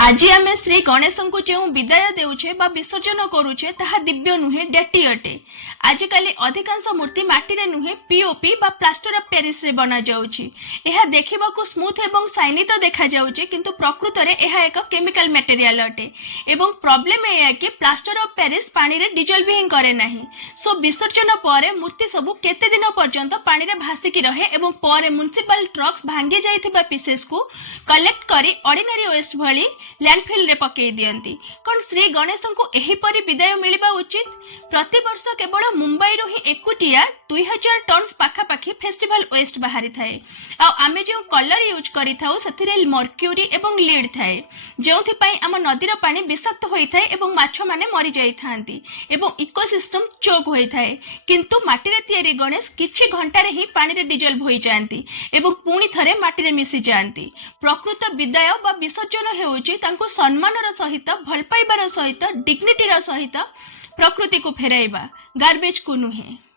आज आम श्री गणेश को जो विदाय देउछे बा विसर्जन करुचे ताहा दिव्य नुहे डेटी अटे। आजिकल अधिकांश मूर्ति माटी नुहे पीओपी बा प्लास्टर ऑफ पेरिस रे बना जाउछि। एहा देखिबाकू स्मूथ एवं शाइनी तो देखा जाउछि, किंतु प्रकृत रे एहा एक केमिकल मटेरियल अटे एवं प्रॉब्लम एया कि प्लास्टर ऑफ पेरिस पानी रे डिजॉल्विंग करे नाही। सो विसर्जन परे मूर्ति सबु केते दिन पर्यंत पानी रे भासिकी रहे एवं परे म्युनिसिपल ट्रक्स भांगी जाइथिबा पीसेस को कलेक्ट करी ऑर्डिनरी वेस्ट भली लैंडफिल रे पकई दियंती। कोन श्री गणेश को एही परी विदाय मिलिबा उचित? प्रति वर्ष केवल मुंबई रो ही एकुटिया 2000 टन्स पाखापाखी फेस्टिवल वेस्ट बाहरी थाए। आ आमे जो कलर यूज करी थाउ सेथिरे मर्क्यूरी एवं लीड थाए, जेउथि पई आम नदीर पानी विषाक्त होई थाए एवं माछ माने मरि जाई थांती एवं इकोसिस्टम चोक होई थाए। किंतु माटी रे तयारी गणेश किछि घंटा रे ही पानी रे डिजॉल्व होई जांती एवं पुणी थरे माटी रे मिसी जांती। प्रकृत विदाय बा विसर्जन हेउछि तांको सम्मानर सहित भल पाइबार सहित डिग्निटीर सहित प्रकृति को फेराइबा, गार्बेज को नुहे।